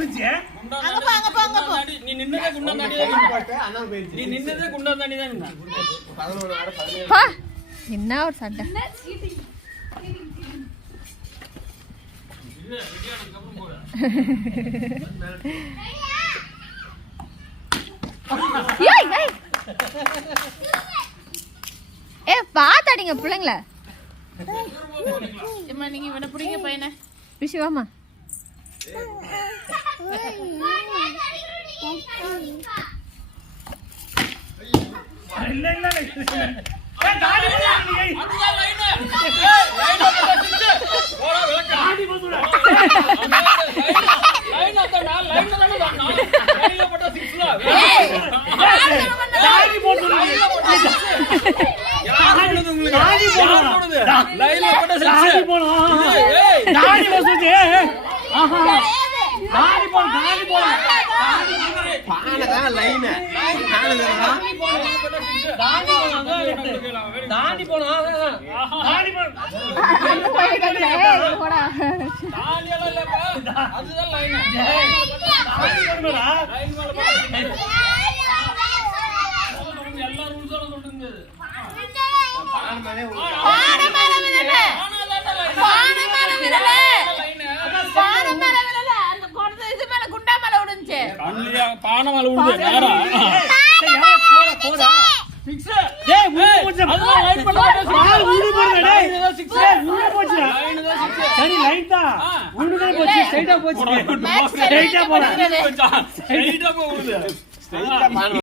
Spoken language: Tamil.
விடுச்சு நீ நின்னதே குண்டா தாண்டி நீ நின்னதே குண்டா தாண்டி தான் நின்ன. என்ன ஒரு சண்டை. ஏ பாத்தாடிங்க பிள்ளைங்கள. நீங்க இவனை பிடிங்க பையனை. விஷயமா இல்ல இல்ல தாண்டி போனோம். பானை மேல விழுந்து நேரா சரி லைன் தான் உன்னுதான் போச்சு ஸ்ட்ரைட்டா போச்சு ஸ்ட்ரைட்டா போல ஸ்ட்ரைட்டா போகுது.